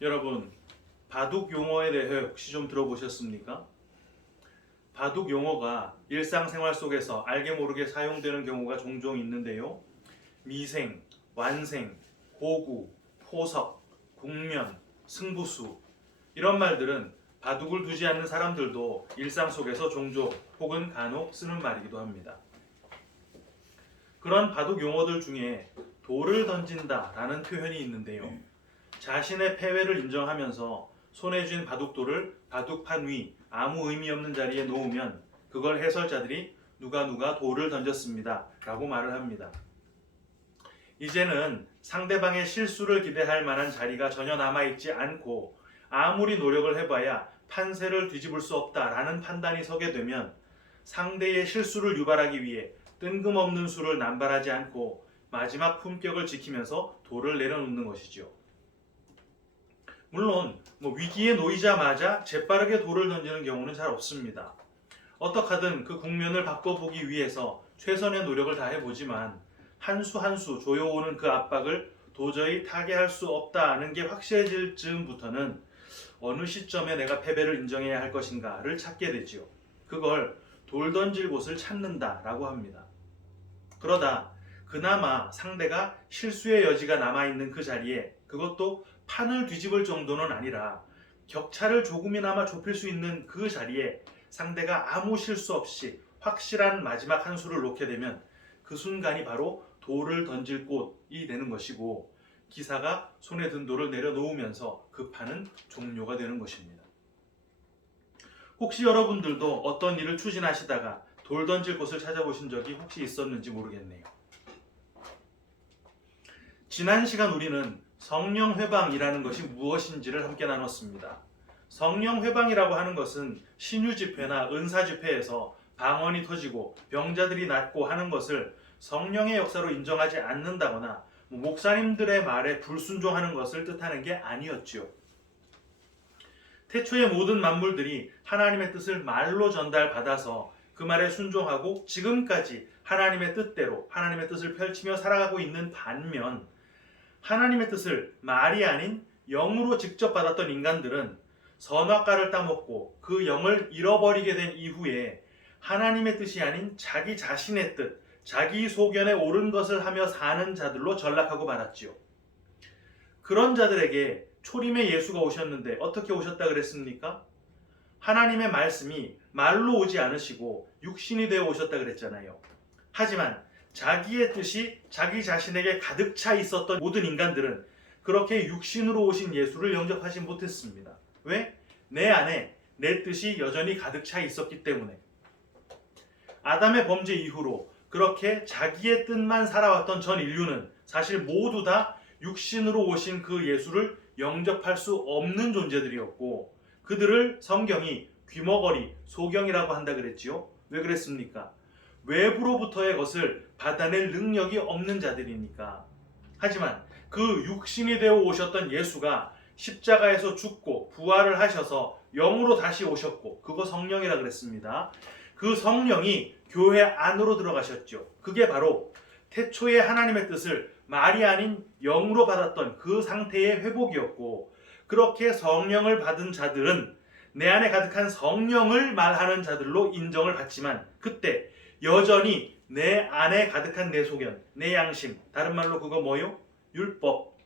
여러분, 바둑 용어에 대해 혹시 좀 들어보셨습니까? 바둑 용어가 일상생활 속에서 알게 모르게 사용되는 경우가 종종 있는데요. 미생, 완생, 고구, 포석, 국면, 승부수 이런 말들은 바둑을 두지 않는 사람들도 일상 속에서 종종 혹은 간혹 쓰는 말이기도 합니다. 그런 바둑 용어들 중에 돌을 던진다라는 표현이 있는데요. 자신의 패배를 인정하면서 손에 쥔 바둑돌을 바둑판 위 아무 의미 없는 자리에 놓으면 그걸 해설자들이 누가 돌을 던졌습니다 라고 말을 합니다. 이제는 상대방의 실수를 기대할 만한 자리가 전혀 남아있지 않고 아무리 노력을 해봐야 판세를 뒤집을 수 없다라는 판단이 서게 되면 상대의 실수를 유발하기 위해 뜬금없는 수를 남발하지 않고 마지막 품격을 지키면서 돌을 내려놓는 것이죠. 물론 위기에 놓이자마자 재빠르게 돌을 던지는 경우는 잘 없습니다. 어떻게든 그 국면을 바꿔보기 위해서 최선의 노력을 다해보지만 한 수 한 수 조여오는 그 압박을 도저히 타개할 수 없다는 게 확실해질 즈음부터는 어느 시점에 내가 패배를 인정해야 할 것인가를 찾게 되지요. 그걸 돌 던질 곳을 찾는다라고 합니다. 그러다 그나마 상대가 실수의 여지가 남아있는 그 자리에, 그것도 판을 뒤집을 정도는 아니라 격차를 조금이나마 좁힐 수 있는 그 자리에 상대가 아무 실수 없이 확실한 마지막 한 수를 놓게 되면 그 순간이 바로 돌을 던질 곳이 되는 것이고, 기사가 손에 든 돌을 내려놓으면서 그 판은 종료가 되는 것입니다. 혹시 여러분들도 어떤 일을 추진하시다가 돌 던질 곳을 찾아보신 적이 혹시 있었는지 모르겠네요. 지난 시간 우리는 성령회방이라는 것이 무엇인지를 함께 나눴습니다. 성령회방이라고 하는 것은 신유집회나 은사집회에서 방언이 터지고 병자들이 낫고 하는 것을 성령의 역사로 인정하지 않는다거나 목사님들의 말에 불순종하는 것을 뜻하는 게 아니었지요. 태초의 모든 만물들이 하나님의 뜻을 말로 전달받아서 그 말에 순종하고 지금까지 하나님의 뜻대로 하나님의 뜻을 펼치며 살아가고 있는 반면, 하나님의 뜻을 말이 아닌 영으로 직접 받았던 인간들은 선악과를 따먹고 그 영을 잃어버리게 된 이후에 하나님의 뜻이 아닌 자기 자신의 뜻, 자기 소견에 옳은 것을 하며 사는 자들로 전락하고 말았지요. 그런 자들에게 초림의 예수가 오셨는데 어떻게 오셨다 그랬습니까? 하나님의 말씀이 말로 오지 않으시고 육신이 되어 오셨다 그랬잖아요. 하지만 자기의 뜻이 자기 자신에게 가득 차 있었던 모든 인간들은 그렇게 육신으로 오신 예수를 영접하지 못했습니다. 왜? 내 안에 내 뜻이 여전히 가득 차 있었기 때문에. 아담의 범죄 이후로 그렇게 자기의 뜻만 살아왔던 전 인류는 사실 모두 다 육신으로 오신 그 예수를 영접할 수 없는 존재들이었고, 그들을 성경이 귀머거리, 소경이라고 한다 그랬지요. 왜 그랬습니까? 외부로부터의 것을 받아낼 능력이 없는 자들이니까. 하지만 그 육신이 되어 오셨던 예수가 십자가에서 죽고 부활을 하셔서 영으로 다시 오셨고, 그거 성령이라 그랬습니다. 그 성령이 교회 안으로 들어가셨죠. 그게 바로 태초에 하나님의 뜻을 말이 아닌 영으로 받았던 그 상태의 회복이었고, 그렇게 성령을 받은 자들은 내 안에 가득한 성령을 말하는 자들로 인정을 받지만, 그때 여전히 내 안에 가득한 내 소견, 내 양심, 다른 말로 그거 뭐요? 율법.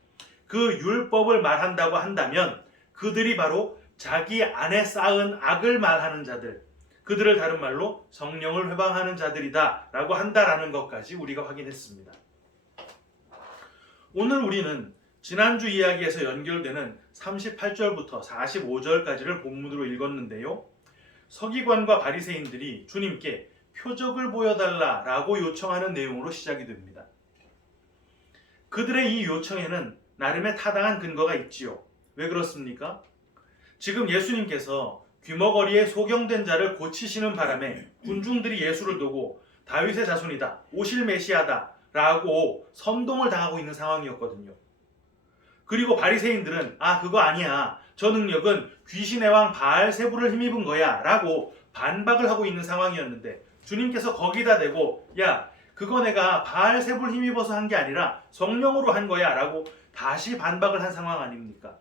그 율법을 말한다고 한다면 그들이 바로 자기 안에 쌓은 악을 말하는 자들, 그들을 다른 말로 성령을 회방하는 자들이다 라고 한다라는 것까지 우리가 확인했습니다. 오늘 우리는 지난주 이야기에서 연결되는 38절부터 45절까지를 본문으로 읽었는데요. 서기관과 바리새인들이 주님께 표적을 보여달라라고 요청하는 내용으로 시작이 됩니다. 그들의 이 요청에는 나름의 타당한 근거가 있지요. 왜 그렇습니까? 지금 예수님께서 귀머거리에 소경된 자를 고치시는 바람에 군중들이 예수를 두고 다윗의 자손이다, 오실 메시아다 라고 선동을 당하고 있는 상황이었거든요. 그리고 바리새인들은 그거 아니야, 저 능력은 귀신의 왕 바알세불을 힘입은 거야 라고 반박을 하고 있는 상황이었는데, 주님께서 거기다 대고 야, 그거 내가 바알세불 힘입어서 한 게 아니라 성령으로 한 거야 라고 다시 반박을 한 상황 아닙니까?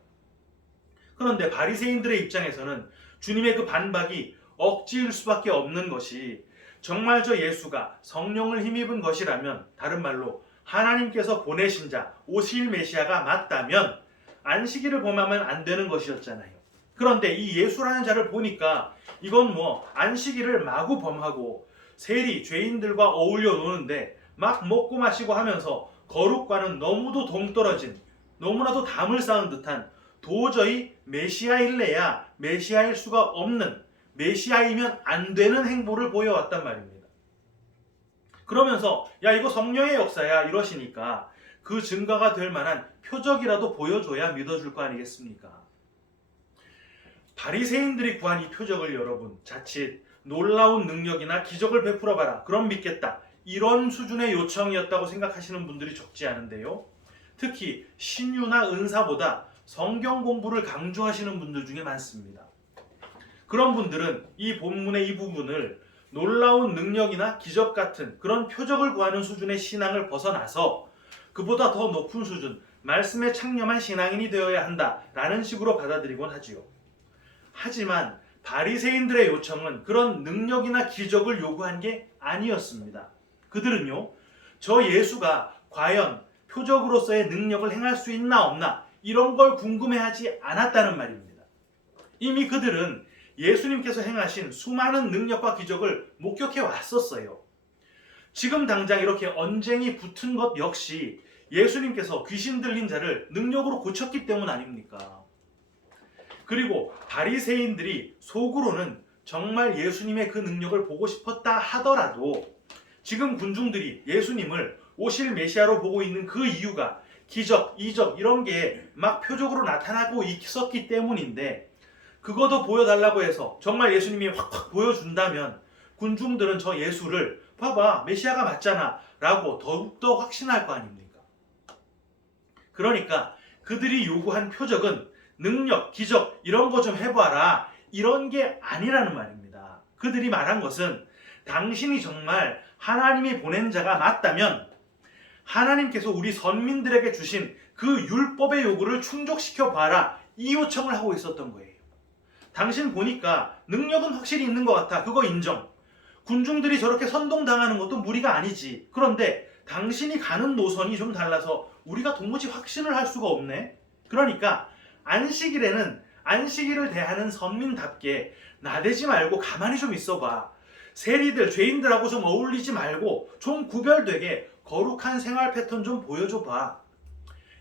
그런데 바리새인들의 입장에서는 주님의 그 반박이 억지일 수밖에 없는 것이, 정말 저 예수가 성령을 힘입은 것이라면, 다른 말로 하나님께서 보내신 자 오실 메시아가 맞다면 안식일을 범하면 안 되는 것이었잖아요. 그런데 이 예수라는 자를 보니까 이건 안식일을 마구 범하고 세리 죄인들과 어울려 노는데 막 먹고 마시고 하면서 거룩과는 너무도 동떨어진, 너무나도 담을 쌓은 듯한, 도저히 메시아일래야 메시아일 수가 없는, 메시아이면 안 되는 행보를 보여왔단 말입니다. 그러면서 야, 이거 성령의 역사야 이러시니까 그 증거가 될 만한 표적이라도 보여줘야 믿어줄 거 아니겠습니까? 바리새인들이 구한 이 표적을 여러분, 자칫 놀라운 능력이나 기적을 베풀어 봐라 그럼 믿겠다, 이런 수준의 요청이었다고 생각하시는 분들이 적지 않은데요. 특히 신유나 은사보다 성경 공부를 강조하시는 분들 중에 많습니다. 그런 분들은 이 본문의 이 부분을 놀라운 능력이나 기적 같은 그런 표적을 구하는 수준의 신앙을 벗어나서 그보다 더 높은 수준, 말씀에 창념한 신앙인이 되어야 한다라는 식으로 받아들이곤 하지요. 하지만 바리새인들의 요청은 그런 능력이나 기적을 요구한 게 아니었습니다. 그들은요, 저 예수가 과연 표적으로서의 능력을 행할 수 있나 없나 이런 걸 궁금해하지 않았다는 말입니다. 이미 그들은 예수님께서 행하신 수많은 능력과 기적을 목격해 왔었어요. 지금 당장 이렇게 언쟁이 붙은 것 역시 예수님께서 귀신 들린 자를 능력으로 고쳤기 때문 아닙니까? 그리고 바리새인들이 속으로는 정말 예수님의 그 능력을 보고 싶었다 하더라도 지금 군중들이 예수님을 오실 메시아로 보고 있는 그 이유가 기적, 이적 이런 게 막 표적으로 나타나고 있었기 때문인데, 그것도 보여달라고 해서 정말 예수님이 확 보여준다면 군중들은 저 예수를 봐봐 메시아가 맞잖아 라고 더욱더 확신할 거 아닙니까? 그러니까 그들이 요구한 표적은 능력, 기적 이런 거 좀 해봐라 이런 게 아니라는 말입니다. 그들이 말한 것은 당신이 정말 하나님이 보낸 자가 맞다면 하나님께서 우리 선민들에게 주신 그 율법의 요구를 충족시켜 봐라, 이 요청을 하고 있었던 거예요. 당신 보니까 능력은 확실히 있는 것 같아, 그거 인정. 군중들이 저렇게 선동당하는 것도 무리가 아니지. 그런데 당신이 가는 노선이 좀 달라서 우리가 도무지 확신을 할 수가 없네. 그러니까 안식일에는 안식일을 대하는 선민답게 나대지 말고 가만히 좀 있어봐. 세리들, 죄인들하고 좀 어울리지 말고 좀 구별되게 거룩한 생활 패턴 좀 보여줘봐.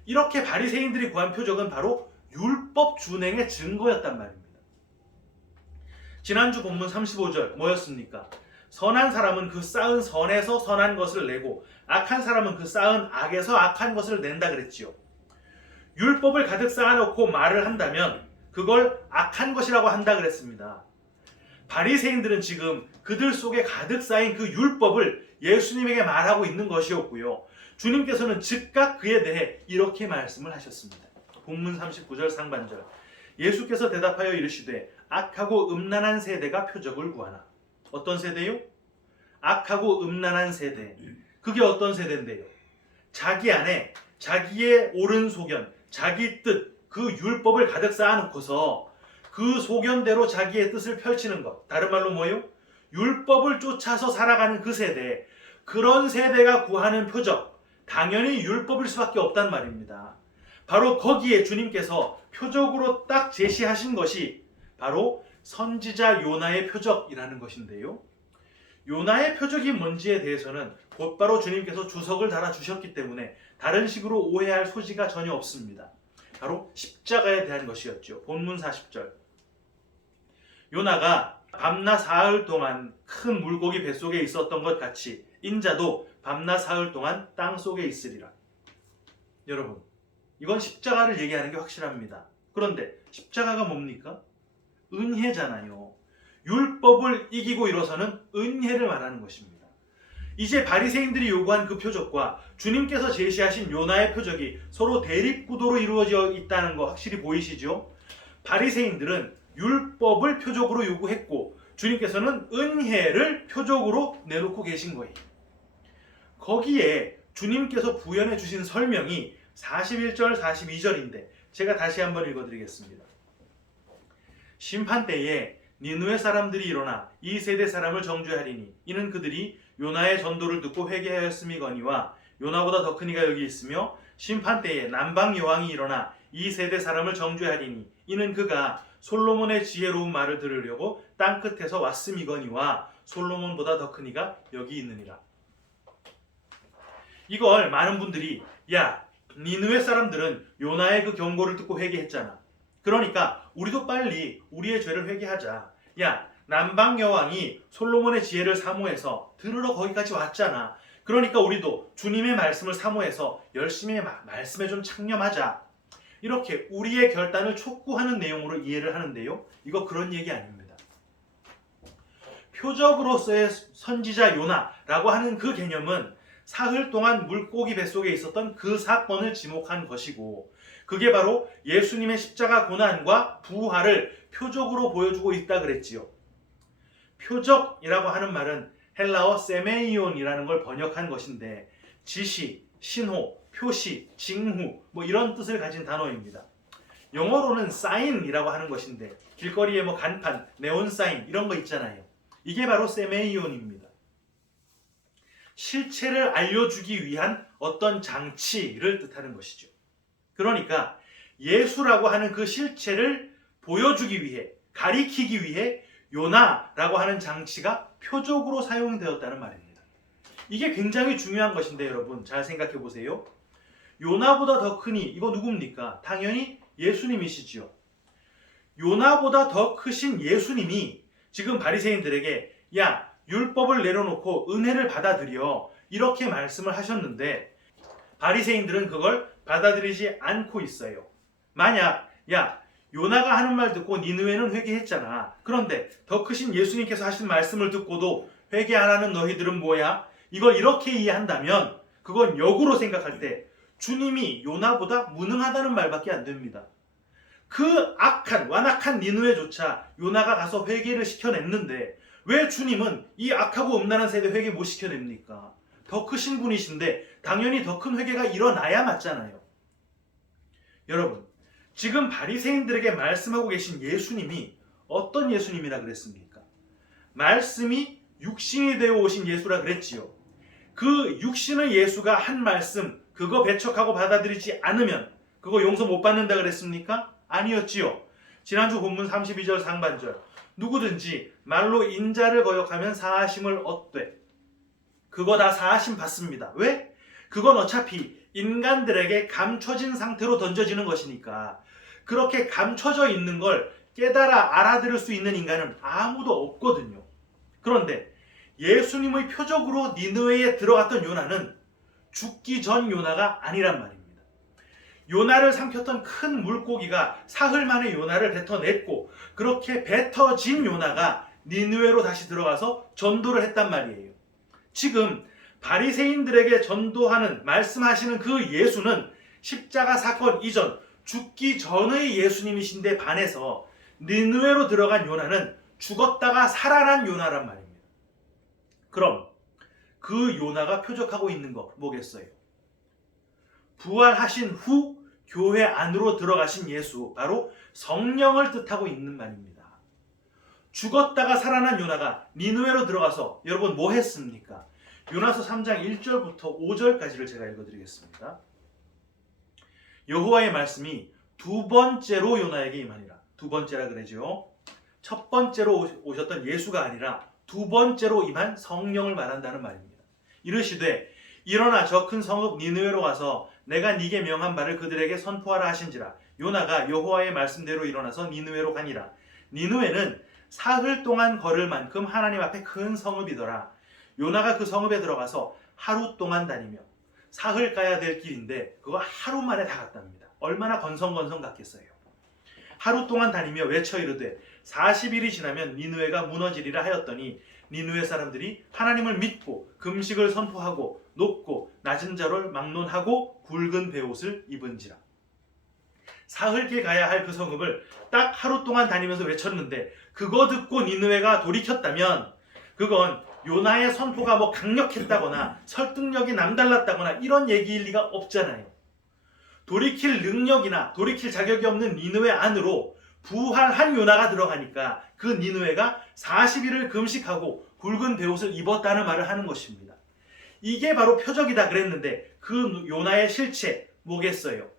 이렇게 바리새인들이 구한 표적은 바로 율법 준행의 증거였단 말입니다. 지난주 본문 35절 뭐였습니까? 선한 사람은 그 쌓은 선에서 선한 것을 내고 악한 사람은 그 쌓은 악에서 악한 것을 낸다 그랬지요. 율법을 가득 쌓아놓고 말을 한다면 그걸 악한 것이라고 한다 그랬습니다. 바리새인들은 지금 그들 속에 가득 쌓인 그 율법을 예수님에게 말하고 있는 것이었고요. 주님께서는 즉각 그에 대해 이렇게 말씀을 하셨습니다. 본문 39절 상반절, 예수께서 대답하여 이르시되 악하고 음란한 세대가 표적을 구하나. 어떤 세대요? 악하고 음란한 세대. 그게 어떤 세대인데요? 자기 안에 자기의 옳은 소견, 자기 뜻, 그 율법을 가득 쌓아놓고서 그 소견대로 자기의 뜻을 펼치는 것. 다른 말로 뭐예요? 율법을 쫓아서 살아가는 그 세대. 그런 세대가 구하는 표적, 당연히 율법일 수밖에 없단 말입니다. 바로 거기에 주님께서 표적으로 딱 제시하신 것이 바로 선지자 요나의 표적이라는 것인데요. 요나의 표적이 뭔지에 대해서는 곧바로 주님께서 주석을 달아주셨기 때문에 다른 식으로 오해할 소지가 전혀 없습니다. 바로 십자가에 대한 것이었죠. 본문 40절. 요나가 밤낮 사흘 동안 큰 물고기 뱃속에 있었던 것 같이 인자도 밤낮 사흘 동안 땅속에 있으리라. 여러분, 이건 십자가를 얘기하는 게 확실합니다. 그런데 십자가가 뭡니까? 은혜잖아요. 율법을 이기고 일어서는 은혜를 말하는 것입니다. 이제 바리새인들이 요구한 그 표적과 주님께서 제시하신 요나의 표적이 서로 대립구도로 이루어져 있다는 거 확실히 보이시죠? 바리새인들은 율법을 표적으로 요구했고 주님께서는 은혜를 표적으로 내놓고 계신 거예요. 거기에 주님께서 부연해 주신 설명이 41절, 42절인데 제가 다시 한번 읽어드리겠습니다. 심판 때에 니느웨 사람들이 일어나 이 세대 사람을 정죄하리니 이는 그들이 요나의 전도를 듣고 회개하였음이거니와 요나보다 더 큰 이가 여기 있으며 심판 때에 남방 여왕이 일어나 이 세대 사람을 정죄하리니 이는 그가 솔로몬의 지혜로운 말을 들으려고 땅끝에서 왔음이거니와 솔로몬보다 더 큰 이가 여기 있느니라. 이걸 많은 분들이 야 니느웨 사람들은 요나의 그 경고를 듣고 회개했잖아. 그러니까 우리도 빨리 우리의 죄를 회개하자. 야 남방 여왕이 솔로몬의 지혜를 사모해서 들으러 거기까지 왔잖아. 그러니까 우리도 주님의 말씀을 사모해서 열심히 말씀에 좀 창념하자. 이렇게 우리의 결단을 촉구하는 내용으로 이해를 하는데요. 이거 그런 얘기 아닙니다. 표적으로서의 선지자 요나라고 하는 그 개념은 사흘 동안 물고기 뱃속에 있었던 그 사건을 지목한 것이고 그게 바로 예수님의 십자가 고난과 부활을 표적으로 보여주고 있다 그랬지요. 표적이라고 하는 말은 헬라어 세메이온이라는 걸 번역한 것인데 지시, 신호, 표시, 징후 뭐 이런 뜻을 가진 단어입니다. 영어로는 사인이라고 하는 것인데 길거리에 뭐 간판, 네온 사인 이런 거 있잖아요. 이게 바로 세메이온입니다. 실체를 알려주기 위한 어떤 장치를 뜻하는 것이죠. 그러니까 예수라고 하는 그 실체를 보여주기 위해, 가리키기 위해 요나라고 하는 장치가 표적으로 사용되었다는 말입니다. 이게 굉장히 중요한 것인데 여러분 잘 생각해 보세요. 요나보다 더 크니 이거 누굽니까? 당연히 예수님이시지요. 요나보다 더 크신 예수님이 지금 바리새인들에게 야 율법을 내려놓고 은혜를 받아들여 이렇게 말씀을 하셨는데 바리새인들은 그걸 받아들이지 않고 있어요. 만약 야 요나가 하는 말 듣고 니느웨는 회개했잖아. 그런데 더 크신 예수님께서 하신 말씀을 듣고도 회개 안 하는 너희들은 뭐야? 이걸 이렇게 이해한다면 그건 역으로 생각할 때 주님이 요나보다 무능하다는 말밖에 안 됩니다. 그 악한 완악한 니느웨조차 요나가 가서 회개를 시켜냈는데 왜 주님은 이 악하고 음란한 세대 회개 못 시켜냅니까? 더 크신 분이신데 당연히 더 큰 회개가 일어나야 맞잖아요. 여러분 지금 바리새인들에게 말씀하고 계신 예수님이 어떤 예수님이라 그랬습니까? 말씀이 육신이 되어 오신 예수라 그랬지요. 그 육신의 예수가 한 말씀 그거 배척하고 받아들이지 않으면 그거 용서 못 받는다 그랬습니까? 아니었지요. 지난주 본문 32절 상반절 누구든지 말로 인자를 거역하면 사하심을 얻되 그거 다 사하심 받습니다. 왜? 그건 어차피 인간들에게 감춰진 상태로 던져지는 것이니까 그렇게 감춰져 있는 걸 깨달아 알아들을 수 있는 인간은 아무도 없거든요. 그런데 예수님의 표적으로 니느웨에 들어갔던 요나는 죽기 전 요나가 아니란 말입니다. 요나를 삼켰던 큰 물고기가 사흘 만에 요나를 뱉어냈고 그렇게 뱉어진 요나가 니느웨로 다시 들어가서 전도를 했단 말이에요. 지금 바리새인들에게 전도하는 말씀하시는 그 예수는 십자가 사건 이전 죽기 전의 예수님이신데 반해서 니느웨로 들어간 요나는 죽었다가 살아난 요나란 말입니다. 그럼 그 요나가 표적하고 있는 거 뭐겠어요? 부활하신 후 교회 안으로 들어가신 예수, 바로 성령을 뜻하고 있는 말입니다. 죽었다가 살아난 요나가 니느웨로 들어가서 여러분 뭐 했습니까? 요나서 3장 1절부터 5절까지를 제가 읽어드리겠습니다. 여호와의 말씀이 두 번째로 요나에게 임하니라. 두 번째라 그러죠. 첫 번째로 오셨던 예수가 아니라 두 번째로 임한 성령을 말한다는 말입니다. 이르시되 일어나 저 큰 성읍 니느웨로 가서 내가 네게 명한 바를 그들에게 선포하라 하신지라. 요나가 여호와의 말씀대로 일어나서 니느웨로 가니라. 니느웨는 사흘 동안 걸을 만큼 하나님 앞에 큰 성읍이더라. 요나가 그 성읍에 들어가서 하루 동안 다니며 사흘 가야 될 길인데 그거 하루 만에 다 갔답니다. 얼마나 건성건성 갔겠어요. 하루 동안 다니며 외쳐 이르되 40일이 지나면 니느웨가 무너지리라 하였더니 니느웨 사람들이 하나님을 믿고 금식을 선포하고 높고 낮은 자를 막론하고 굵은 베옷을 입은지라. 사흘께 가야 할 그 성읍을 딱 하루 동안 다니면서 외쳤는데 그거 듣고 니느웨가 돌이켰다면 그건 요나의 선포가 뭐 강력했다거나 설득력이 남달랐다거나 이런 얘기일 리가 없잖아요. 돌이킬 능력이나 돌이킬 자격이 없는 니느웨 안으로 부활한 요나가 들어가니까 그 니느웨가 40일을 금식하고 굵은 베옷을 입었다는 말을 하는 것입니다. 이게 바로 표적이다 그랬는데 그 요나의 실체 뭐겠어요?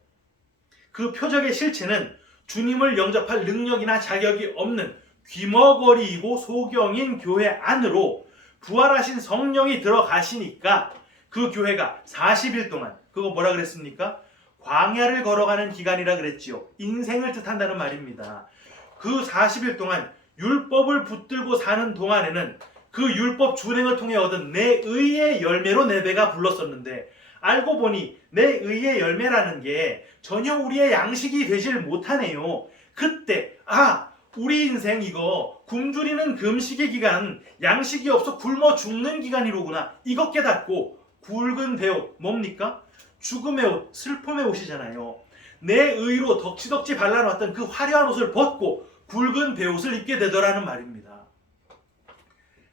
그 표적의 실체는 주님을 영접할 능력이나 자격이 없는 귀머거리이고 소경인 교회 안으로 부활하신 성령이 들어가시니까 그 교회가 40일 동안, 그거 뭐라 그랬습니까? 광야를 걸어가는 기간이라 그랬지요. 인생을 뜻한다는 말입니다. 그 40일 동안 율법을 붙들고 사는 동안에는 그 율법 준행을 통해 얻은 내 의의 열매로 내 배가 불렀었는데, 알고 보니 내 의의 열매라는 게 전혀 우리의 양식이 되질 못하네요. 그때 우리 인생 이거 굶주리는 금식의 기간, 양식이 없어 굶어 죽는 기간이로구나, 이것 깨닫고 굵은 베옷, 뭡니까? 죽음의 옷, 슬픔의 옷이잖아요. 내 의로 덕지덕지 발라놨던 그 화려한 옷을 벗고 굵은 베옷을 입게 되더라는 말입니다.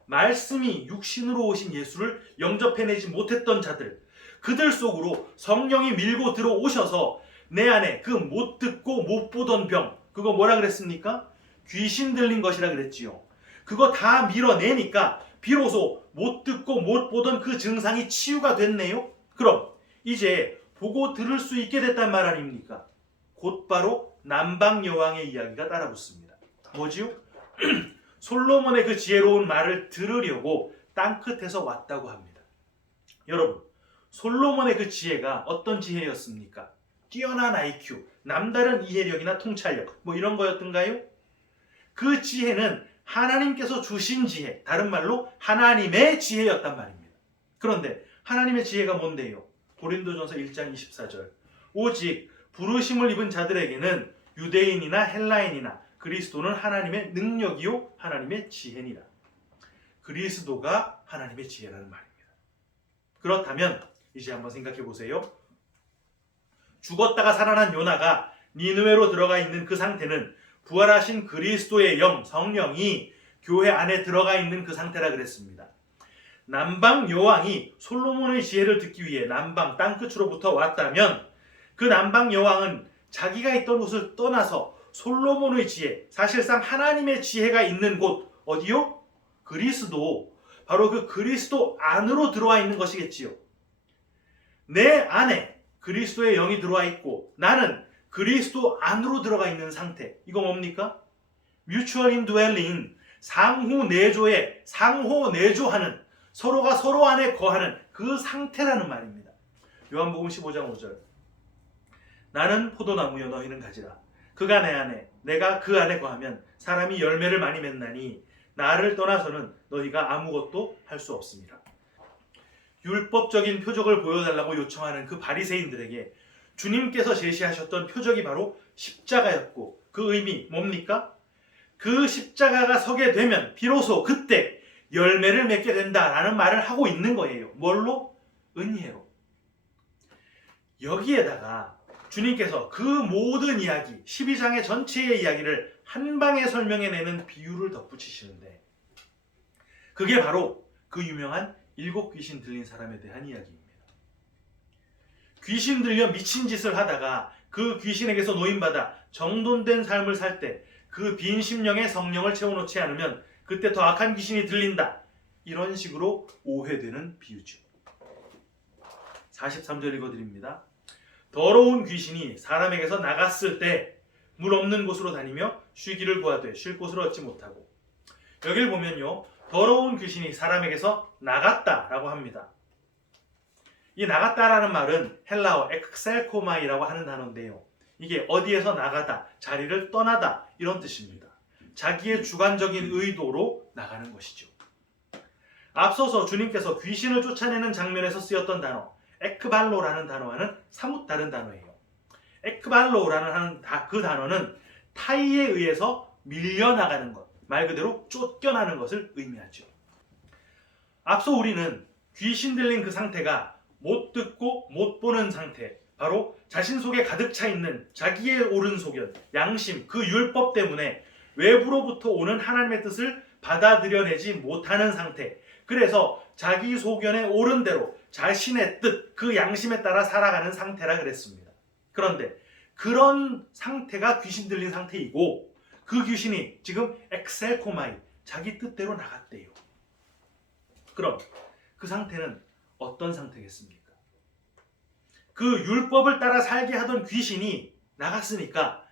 말씀이 육신으로 오신 예수를 영접해내지 못했던 자들, 그들 속으로 성령이 밀고 들어오셔서 내 안에 그 못 듣고 못 보던 병, 그거 뭐라 그랬습니까? 귀신 들린 것이라 그랬지요. 그거 다 밀어내니까 비로소 못 듣고 못 보던 그 증상이 치유가 됐네요. 그럼 이제 보고 들을 수 있게 됐단 말 아닙니까? 곧바로 남방 여왕의 이야기가 따라붙습니다. 뭐지요? 솔로몬의 그 지혜로운 말을 들으려고 땅끝에서 왔다고 합니다. 여러분, 솔로몬의 그 지혜가 어떤 지혜였습니까? 뛰어난 IQ, 남다른 이해력이나 통찰력, 뭐 이런 거였던가요? 그 지혜는 하나님께서 주신 지혜, 다른 말로 하나님의 지혜였단 말입니다. 그런데 하나님의 지혜가 뭔데요? 고린도전서 1장 24절. 오직 부르심을 입은 자들에게는 유대인이나 헬라인이나 그리스도는 하나님의 능력이요 하나님의 지혜니라. 그리스도가 하나님의 지혜라는 말입니다. 그렇다면 이제 한번 생각해 보세요. 죽었다가 살아난 요나가 니느웨로 들어가 있는 그 상태는 부활하신 그리스도의 영, 성령이 교회 안에 들어가 있는 그 상태라 그랬습니다. 남방 여왕이 솔로몬의 지혜를 듣기 위해 남방 땅끝으로부터 왔다면 그 남방 여왕은 자기가 있던 곳을 떠나서 솔로몬의 지혜, 사실상 하나님의 지혜가 있는 곳, 어디요? 그리스도, 바로 그 그리스도 안으로 들어와 있는 것이겠지요. 내 안에 그리스도의 영이 들어와 있고 나는 그리스도 안으로 들어가 있는 상태, 이거 뭡니까? 뮤추얼 인드웰링, 상호 내조에 상호 내조하는, 서로가 서로 안에 거하는 그 상태라는 말입니다. 요한복음 15장 5절. 나는 포도나무여 너희는 가지라. 그가 내 안에 내가 그 안에 거하면 사람이 열매를 많이 맺나니 나를 떠나서는 너희가 아무것도 할 수 없습니다. 율법적인 표적을 보여달라고 요청하는 그 바리새인들에게 주님께서 제시하셨던 표적이 바로 십자가였고, 그 의미 뭡니까? 그 십자가가 서게 되면 비로소 그때 열매를 맺게 된다라는 말을 하고 있는 거예요. 뭘로? 은혜로. 여기에다가 주님께서 그 모든 이야기, 12장의 전체의 이야기를 한 방에 설명해내는 비유를 덧붙이시는데, 그게 바로 그 유명한 7 귀신 들린 사람에 대한 이야기입니다. 귀신 들려 미친 짓을 하다가 그 귀신에게서 노임받아 정돈된 삶을 살 때 그 빈 심령에 성령을 채워놓지 않으면 그때 더 악한 귀신이 들린다, 이런 식으로 오해되는 비유죠. 43절 읽어드립니다. 더러운 귀신이 사람에게서 나갔을 때 물 없는 곳으로 다니며 쉬기를 구하되 쉴 곳을 얻지 못하고, 여기를 보면요, 더러운 귀신이 사람에게서 나갔다라고 합니다. 이 나갔다라는 말은 헬라어 엑셀코마이라고 하는 단어인데요, 이게 어디에서 나가다, 자리를 떠나다, 이런 뜻입니다. 자기의 주관적인 의도로 나가는 것이죠. 앞서서 주님께서 귀신을 쫓아내는 장면에서 쓰였던 단어 에크발로라는 단어와는 사뭇 다른 단어예요. 에크발로라는 그 단어는 타이에 의해서 밀려나가는 것, 말 그대로 쫓겨나는 것을 의미하죠. 앞서 우리는 귀신 들린 그 상태가 못 듣고 못 보는 상태, 바로 자신 속에 가득 차 있는 자기의 옳은 소견, 양심, 그 율법 때문에 외부로부터 오는 하나님의 뜻을 받아들여내지 못하는 상태, 그래서 자기 소견에 옳은 대로 자신의 뜻, 그 양심에 따라 살아가는 상태라 그랬습니다. 그런데 그런 상태가 귀신 들린 상태이고, 그 귀신이 지금 엑셀코마이 자기 뜻대로 나갔대요. 그럼 그 상태는 어떤 상태겠습니까? 그 율법을 따라 살게 하던 귀신이 나갔으니까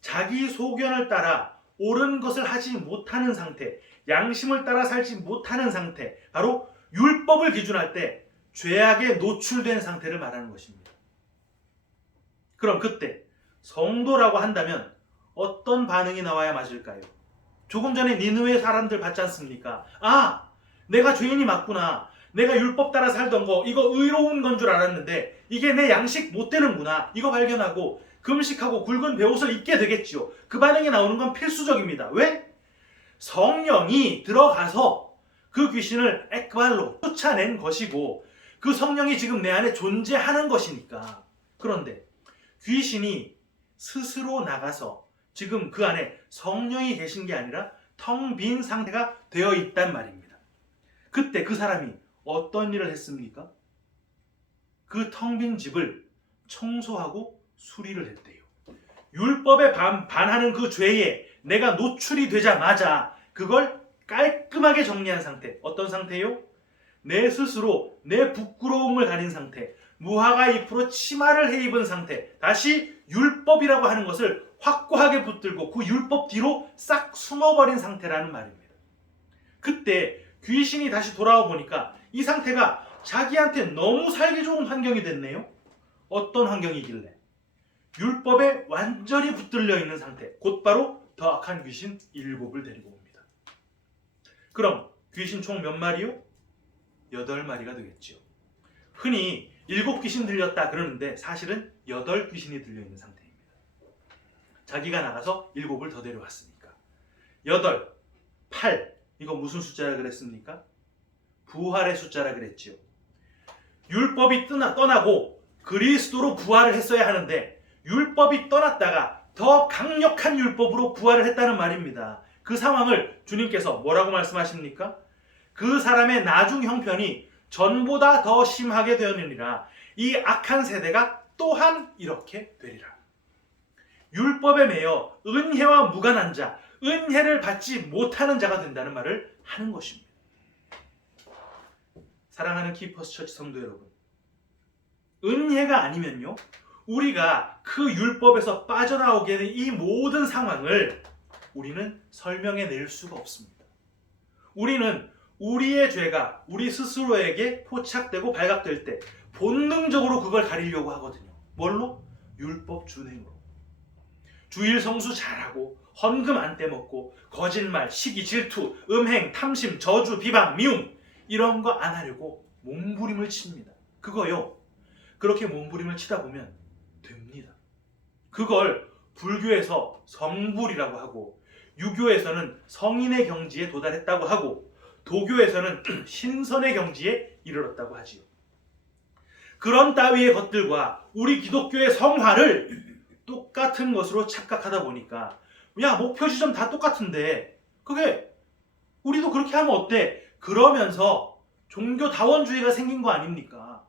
자기 소견을 따라 옳은 것을 하지 못하는 상태, 양심을 따라 살지 못하는 상태, 바로 율법을 기준할 때 죄악에 노출된 상태를 말하는 것입니다. 그럼 그때 성도라고 한다면 어떤 반응이 나와야 맞을까요? 조금 전에 니느웨 사람들 봤지 않습니까? 아, 내가 죄인이 맞구나. 내가 율법 따라 살던 거 이거 의로운 건 줄 알았는데 이게 내 양식 못 되는구나. 이거 발견하고 금식하고 굵은 베옷을 입게 되겠지요. 그 반응이 나오는 건 필수적입니다. 왜? 성령이 들어가서 그 귀신을 액발로 쫓아낸 것이고 그 성령이 지금 내 안에 존재하는 것이니까. 그런데 귀신이 스스로 나가서 지금 그 안에 성령이 계신 게 아니라 텅 빈 상태가 되어 있단 말입니다. 그때 그 사람이 어떤 일을 했습니까? 그 텅 빈 집을 청소하고 수리를 했대요. 율법에 반하는 그 죄에 내가 노출이 되자마자 그걸 깔끔하게 정리한 상태. 어떤 상태요? 내 스스로 내 부끄러움을 가린 상태, 무화과 잎으로 치마를 해 입은 상태, 다시 율법이라고 하는 것을 확고하게 붙들고 그 율법 뒤로 싹 숨어버린 상태라는 말입니다. 그때 귀신이 다시 돌아와 보니까 이 상태가 자기한테 너무 살기 좋은 환경이 됐네요. 어떤 환경이길래? 율법에 완전히 붙들려 있는 상태, 곧바로 더 악한 귀신 7을 데리고 옵니다. 그럼 귀신 총 몇 마리요? 8마리가 되겠지요. 흔히 7 귀신 들렸다 그러는데 사실은 8 귀신이 들려있는 상태입니다. 자기가 나가서 7을 더 데려왔으니까. 8, 8, 이거 무슨 숫자라 그랬습니까? 부활의 숫자라 그랬지요. 율법이 떠나고 그리스도로 부활을 했어야 하는데 율법이 떠났다가 더 강력한 율법으로 부활을 했다는 말입니다. 그 상황을 주님께서 뭐라고 말씀하십니까? 그 사람의 나중 형편이 전보다 더 심하게 되었느니라. 이 악한 세대가 또한 이렇게 되리라. 율법에 매여 은혜와 무관한 자, 은혜를 받지 못하는 자가 된다는 말을 하는 것입니다. 사랑하는 키퍼스 처치 성도 여러분, 은혜가 아니면요, 우리가 그 율법에서 빠져나오게 된 이 모든 상황을 우리는 설명해낼 수가 없습니다. 우리는 우리의 죄가 우리 스스로에게 포착되고 발각될 때 본능적으로 그걸 가리려고 하거든요. 뭘로? 율법 준행으로. 주일 성수 잘하고 헌금 안 떼먹고 거짓말, 시기, 질투, 음행, 탐심, 저주, 비방, 미움 이런 거 안 하려고 몸부림을 칩니다. 그거요, 그렇게 몸부림을 치다 보면 됩니다. 그걸 불교에서 성불이라고 하고, 유교에서는 성인의 경지에 도달했다고 하고, 도교에서는 신선의 경지에 이르렀다고 하지요. 그런 따위의 것들과 우리 기독교의 성화를 똑같은 것으로 착각하다 보니까, 야, 목표 지점 다 똑같은데 그게 우리도 그렇게 하면 어때? 그러면서 종교다원주의가 생긴 거 아닙니까?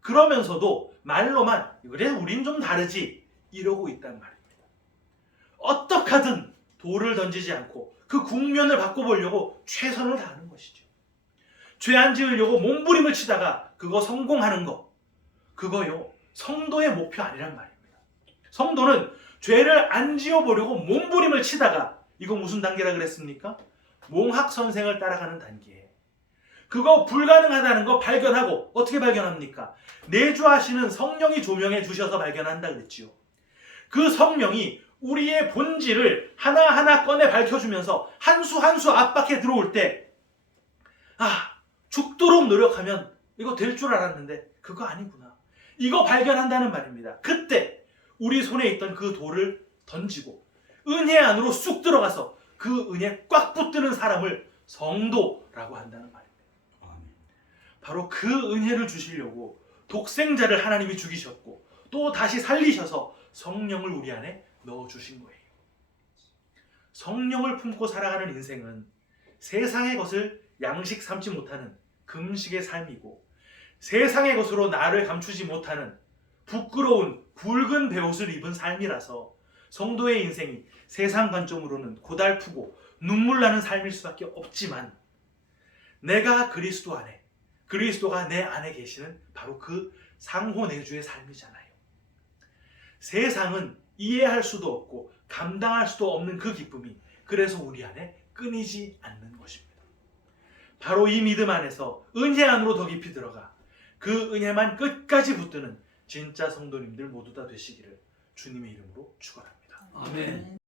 그러면서도 말로만 그래 우린 좀 다르지 이러고 있단 말입니다. 어떻게 하든 돌을 던지지 않고 그 국면을 바꿔보려고 최선을 다하는 것이죠. 죄 안 지으려고 몸부림을 치다가 그거 성공하는 거, 그거요 성도의 목표 아니란 말입니다. 성도는 죄를 안 지어보려고 몸부림을 치다가, 이거 무슨 단계라 그랬습니까? 몽학 선생을 따라가는 단계. 그거 불가능하다는 거 발견하고, 어떻게 발견합니까? 내주하시는 성령이 조명해 주셔서 발견한다 그랬지요. 그 성령이 우리의 본질을 하나하나 꺼내 밝혀주면서 한 수 한 수 압박해 들어올 때, 아, 죽도록 노력하면 이거 될 줄 알았는데 그거 아니구나, 이거 발견한다는 말입니다. 그때 우리 손에 있던 그 돌을 던지고 은혜 안으로 쑥 들어가서 그 은혜 꽉 붙드는 사람을 성도라고 한다는 말입니다. 바로 그 은혜를 주시려고 독생자를 하나님이 죽이셨고 또 다시 살리셔서 성령을 우리 안에 넣어주신 거예요. 성령을 품고 살아가는 인생은 세상의 것을 양식 삼지 못하는 금식의 삶이고, 세상의 것으로 나를 감추지 못하는 부끄러운 굵은 베옷을 입은 삶이라서 성도의 인생이 세상 관점으로는 고달프고 눈물 나는 삶일 수밖에 없지만 내가 그리스도 안에, 그리스도가 내 안에 계시는 바로 그 상호내주의 삶이잖아요. 세상은 이해할 수도 없고 감당할 수도 없는 그 기쁨이 그래서 우리 안에 끊이지 않는 것입니다. 바로 이 믿음 안에서 은혜 안으로 더 깊이 들어가 그 은혜만 끝까지 붙드는 진짜 성도님들 모두 다 되시기를 주님의 이름으로 축원합니다. 아멘.